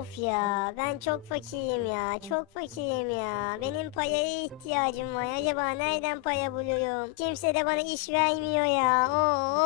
Of ya ben çok fakirim ya çok fakirim ya. Benim payaya ihtiyacım var. Acaba nereden paya buluyorum? Kimse de bana iş vermiyor ya.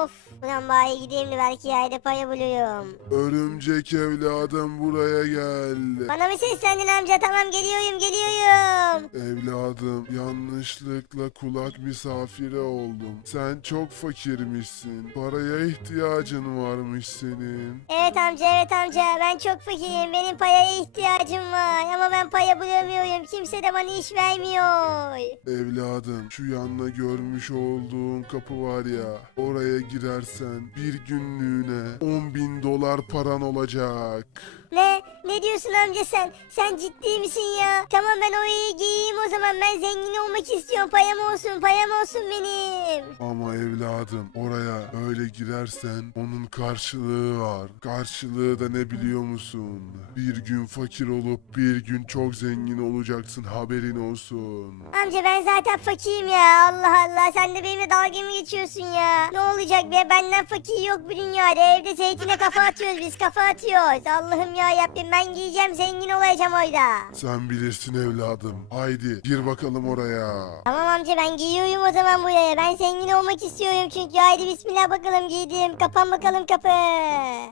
Of. Ulan bari gideyim de belki yerde paya buluyorum. Örümcek evladım buraya gel. Bana mı seslendin amca? Tamam geliyorum geliyorum. Evladım yanlışlıkla kulak misafiri oldum. Sen çok fakirmişsin. Paraya ihtiyacın varmış senin. Evet amca evet amca ben çok fakirim. Benim payaya ihtiyacım var. Ama ben paya bulamıyorum. Kimse de bana iş vermiyor. Evladım şu yanına görmüş olduğun kapı var ya. Oraya girersen bir günlüğüne 10 bin dolar paran olacak. Ne? Ne diyorsun amca sen? Sen ciddi misin ya? Tamam ben orayı giyeyim o zaman. Ben zengin olmak istiyorum. Payam olsun, payam olsun benim. Ama evladım oraya öyle girersen onun karşılığı var. Karşılığı da ne biliyor musun? Bir gün fakir olup bir gün çok zengin olacaksın haberin olsun. Amca ben zaten fakirim ya. Allah Allah. Sen de benimle dalga mı geçiyorsun ya? Ne olacak be? Benden fakir yok bu dünyada. Evde zeytine kafa atıyoruz biz. Kafa atıyoruz. Allah'ım ya Rabbim ben giyeceğim. Zengin olacağım orada. Sen bilirsin evladım. Haydi gir bakalım oraya. Tamam amca ben giyiyorum o zaman buraya. Ben zengin olmak istiyorum çünkü. Haydi bismillah bakalım giydim. Kapan bakalım kapı.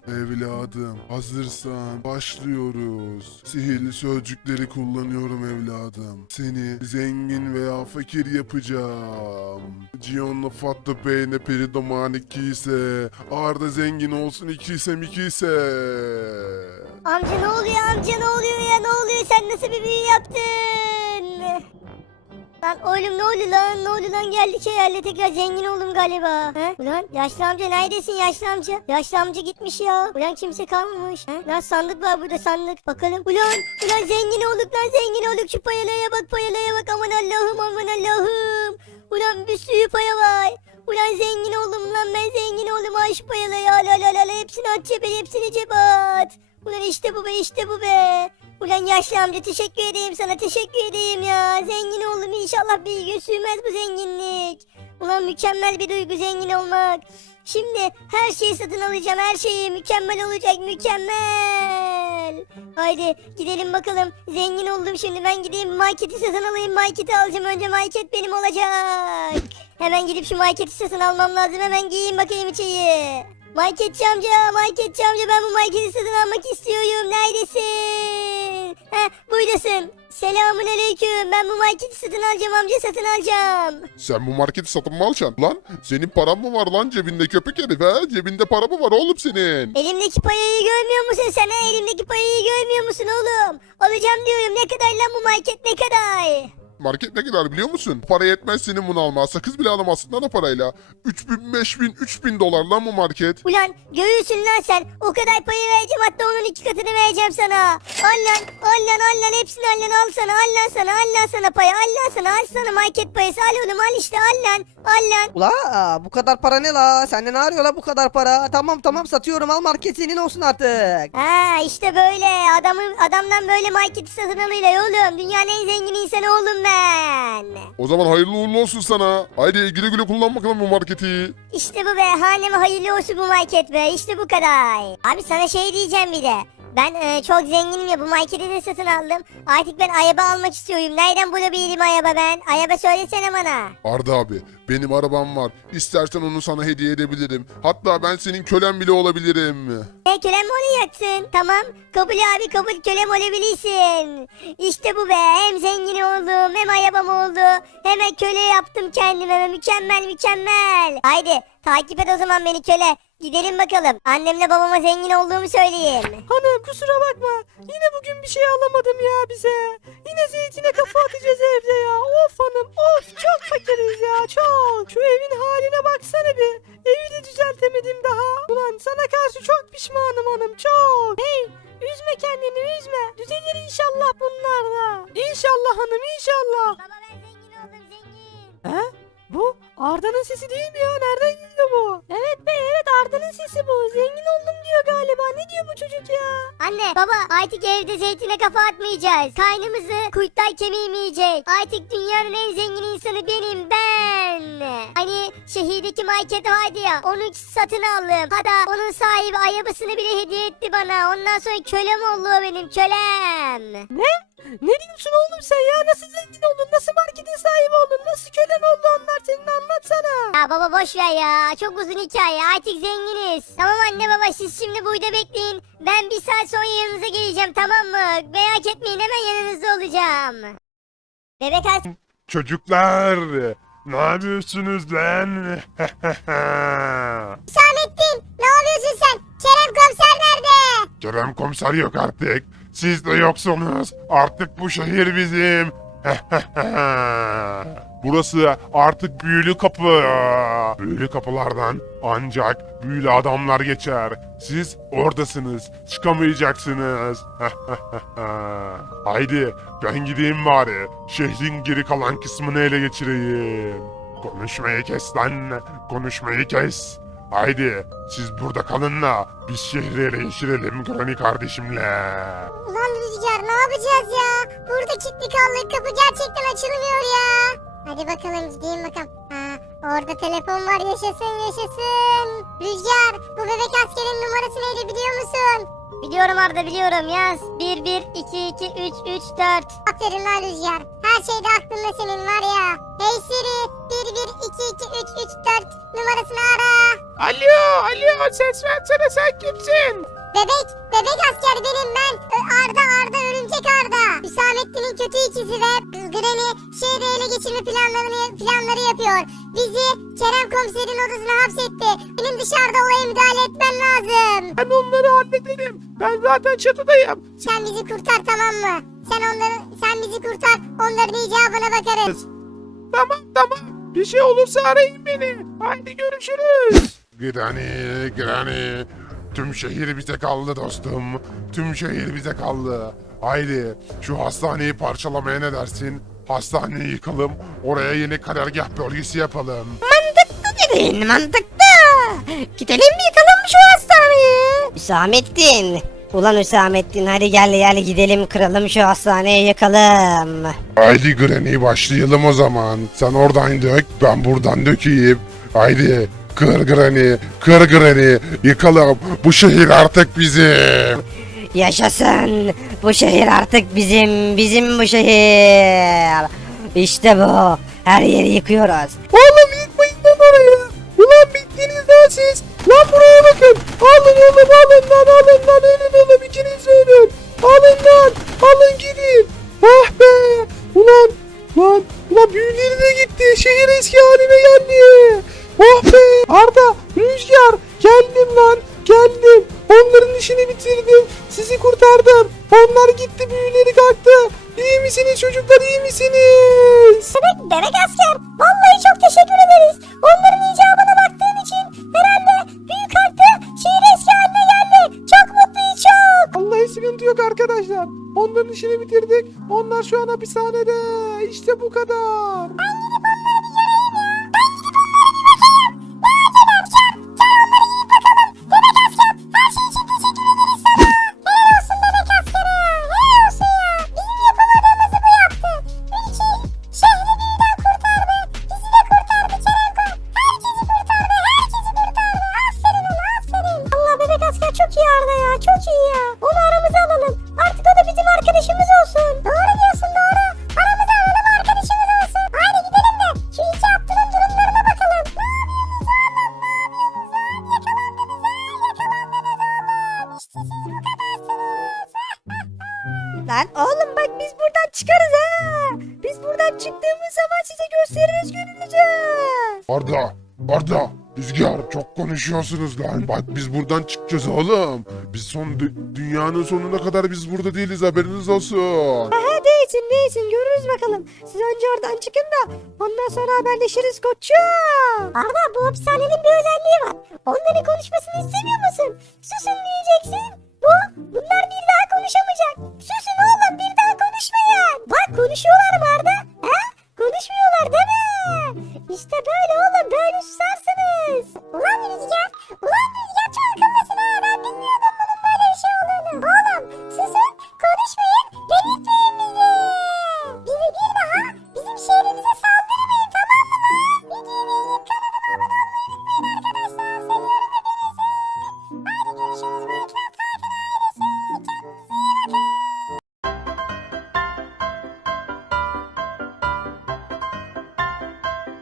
Evladım hazırsan başlıyoruz. Sihirli sözcükleri kullanıyorum evladım. Seni zengin veya fakir yapacağım. Gion'la Fatlı Bey'le Peridoman iki ise Arda zengin olsun iki ise iki ise. Amca ne oluyor amca ne oluyor ya ne oluyor sen nasıl bir büyü yaptın? Lan oğlum ne oldu lan ne oldu lan geldik herhalde tekrar zengin oldum galiba. He? Ulan yaşlı amca neredesin yaşlı amca? Yaşlı amca gitmiş ya. Ulan kimse kalmamış. He? Lan sandık var burada sandık bakalım. Ulan ulan zengin olduk lan zengin olduk şu payalaya bak payalaya bak aman Allah'ım aman Allah'ım. Ulan bir sürü paya var. Ulan zengin oldum lan ben zengin oldum ay şu payalaya la la la la hepsini at cebe hepsini cebe at. Ulan işte bu be işte bu be. Ulan yaşlı amca teşekkür edeyim sana teşekkür edeyim ya. Zengin oldum inşallah bir gün sürmez bu zenginlik. Ulan mükemmel bir duygu zengin olmak. Şimdi her şeyi satın alacağım her şeyi mükemmel olacak mükemmel. Haydi gidelim bakalım zengin oldum şimdi ben gideyim marketi satın alayım marketi alacağım önce market benim olacak. Hemen gidip şu marketi satın almam lazım hemen giyeyim bakayım içeyi. Marketçi amca, marketçi amca ben bu marketi satın almak istiyorum. Neredesin? Heh, buradasın. Selamun aleyküm. Ben bu marketi satın alacağım amca satın alacağım. Sen bu marketi satın mı alacaksın lan? Senin paran mı var lan cebinde köpek herif ha? Cebinde para mı var oğlum senin? Elimdeki payayı görmüyor musun sen? ha? Elimdeki payayı görmüyor musun oğlum? Alacağım diyorum. Ne kadar lan bu market ne kadar? Market ne kadar biliyor musun? Para yetmez senin bunu almaya. Sakız bile alamazsın lan o parayla. 3000, 5000, 3000 dolar lan bu market. Ulan görüyorsun lan sen. O kadar payı vereceğim hatta onun iki katını vereceğim sana. Al lan al lan al lan hepsini al lan al sana al lan sana al lan sana payı al lan sana al sana market payısı al oğlum al işte al lan al lan. Ula bu kadar para ne la? Sende ne arıyor la bu kadar para? Tamam tamam satıyorum al market senin olsun artık. Ha işte böyle adamın adamdan böyle marketi satın alıyla oğlum. Dünyanın en zengin insanı oğlum ben. O zaman hayırlı uğurlu olsun sana. Haydi güle güle kullan bakalım bu marketi. İşte bu be haneme hayırlı olsun bu market be işte bu kadar. Abi sana şey diyeceğim bir de. Ben e, çok zenginim ya bu marketi de satın aldım. Artık ben araba almak istiyorum. Nereden bulabilirim araba ben? Araba söylesene bana. Arda abi benim arabam var. İstersen onu sana hediye edebilirim. Hatta ben senin kölen bile olabilirim. E kölem mi olacaksın? Tamam. Kabul abi kabul kölem olabilirsin. İşte bu be. Hem zengin oldum hem arabam oldu. Hemen köle yaptım kendime. Mükemmel mükemmel. Haydi takip et o zaman beni köle. Gidelim bakalım. Annemle babama zengin olduğumu söyleyeyim. Hanım kusura bakma. Yine bugün bir şey alamadım ya bize. Yine zeytine kafa atacağız evde ya. Of hanım of çok fakiriz ya çok. Şu evin haline baksana bir. Evi de düzeltemedim daha. Ulan sana karşı çok pişmanım hanım çok. Hey üzme kendini üzme. Düzelir inşallah bunlar da. İnşallah hanım inşallah. Bu Arda'nın sesi değil mi ya? Nereden geliyor bu? Evet be evet Arda'nın sesi bu. Zengin oldum diyor galiba. Ne diyor bu çocuk ya? Anne baba artık evde zeytine kafa atmayacağız. Kaynımızı kurtlar kemiğim yiyecek. Artık dünyanın en zengin insanı benim ben. Hani şehirdeki market vardı ya onu satın aldım. Hatta onun sahibi arabasını bile hediye etti bana. Ondan sonra kölem oldu o benim kölem. Ne? Ne diyorsun oğlum sen ya? Nasıl zengin oldun? Nasıl baba boş ver ya. Çok uzun hikaye. Artık zenginiz. Tamam anne baba siz şimdi burada bekleyin. Ben bir saat sonra yanınıza geleceğim tamam mı? Merak etmeyin hemen yanınızda olacağım. Bebek as Çocuklar ne yapıyorsunuz lan? Hüsamettin ne yapıyorsun sen? Kerem komiser nerede? Kerem komiser yok artık. Siz de yoksunuz. Artık bu şehir bizim. Burası artık büyülü kapı. Büyülü kapılardan ancak büyülü adamlar geçer. Siz oradasınız. Çıkamayacaksınız. Haydi ben gideyim bari. Şehrin geri kalan kısmını ele geçireyim. Konuşmayı kes lan. Konuşmayı kes. Haydi siz burada kalın da biz şehri ele geçirelim Granny kardeşimle. Ulan Rüzgar ne yapacağız ya? Burada kilitli kaldık kapı gerçekten açılmıyor ya. Hadi bakalım gideyim bakalım. Ha, orada telefon var yaşasın yaşasın. Rüzgar bu bebek askerin numarası neydi biliyor musun? Biliyorum Arda biliyorum yaz. 1 1 2 2 3 3 4. Aferin lan Rüzgar. Her şeyde aklında senin var ya. Hey Siri 1 1 2 2 3 3 4 numarasını ara. Alo alo ses versene sen kimsin? Bebek, bebek asker benim ben. Arda, Arda, örümcek Arda. Hüsamettin'in kötü ikizi ve Granny şehri ele geçirme planlarını, planları yapıyor. Bizi Kerem komiserin odasına hapsetti. Benim dışarıda olaya müdahale etmem lazım. Ben onları hallederim. Ben zaten çatıdayım. Sen bizi kurtar tamam mı? Sen onları, sen bizi kurtar. Onların icabına bakarız. Tamam tamam. Bir şey olursa arayın beni. Haydi görüşürüz. Granny, Granny. Tüm şehir bize kaldı dostum. Tüm şehir bize kaldı. Haydi şu hastaneyi parçalamaya ne dersin? Hastaneyi yıkalım. Oraya yeni karargah bölgesi yapalım. Dedin mantıklı. Gidelim yıkalım şu hastaneyi? Hüsamettin. Ulan Hüsamettin hadi gel gel gidelim kıralım şu hastaneyi yakalım. Haydi Granny başlayalım o zaman. Sen oradan dök, ben buradan dökeyim. Haydi kır Granny, kır Granny. Yıkalım. Bu şehir artık bizim. Yaşasın. Bu şehir artık bizim, bizim bu şehir. İşte bu. Her yeri yıkıyoruz. Oğlum yıkmayın lan orayı. Ulan bittiniz lan siz. Lan buraya bakın. Alın oğlum alın lan alın lan ölün oğlum ikiniz de ölün. Alın lan alın gidin. Ah be. Ulan lan ulan büyüleri de gitti. Şehir eski haline geldi. Oh be. Arda Rüzgar geldim lan geldim. Onların işini bitirdim. Sizi kurtardım. Onlar gitti büyüleri kalktı. İyi misiniz çocuklar iyi misiniz? Bebek, bebek asker. Vallahi çok teşekkür ederiz. Onların icabına baktığın için herhalde büyük harpte şehir eski haline geldi. Çok mutluyuz çok. Vallahi sıkıntı yok arkadaşlar. Onların işini bitirdik. Onlar şu an hapishanede. İşte bu kadar. Allah konuşuyorsunuz lan. Bak biz buradan çıkacağız oğlum. Biz son dü- dünyanın sonuna kadar biz burada değiliz haberiniz olsun. Ha değilsin değilsin görürüz bakalım. Siz önce oradan çıkın da ondan sonra haberleşiriz koçum. Arda bu hapishanenin bir özelliği var. Onların konuşmasını istemiyor musun? Susun diyeceksin. Bu, bunlar bir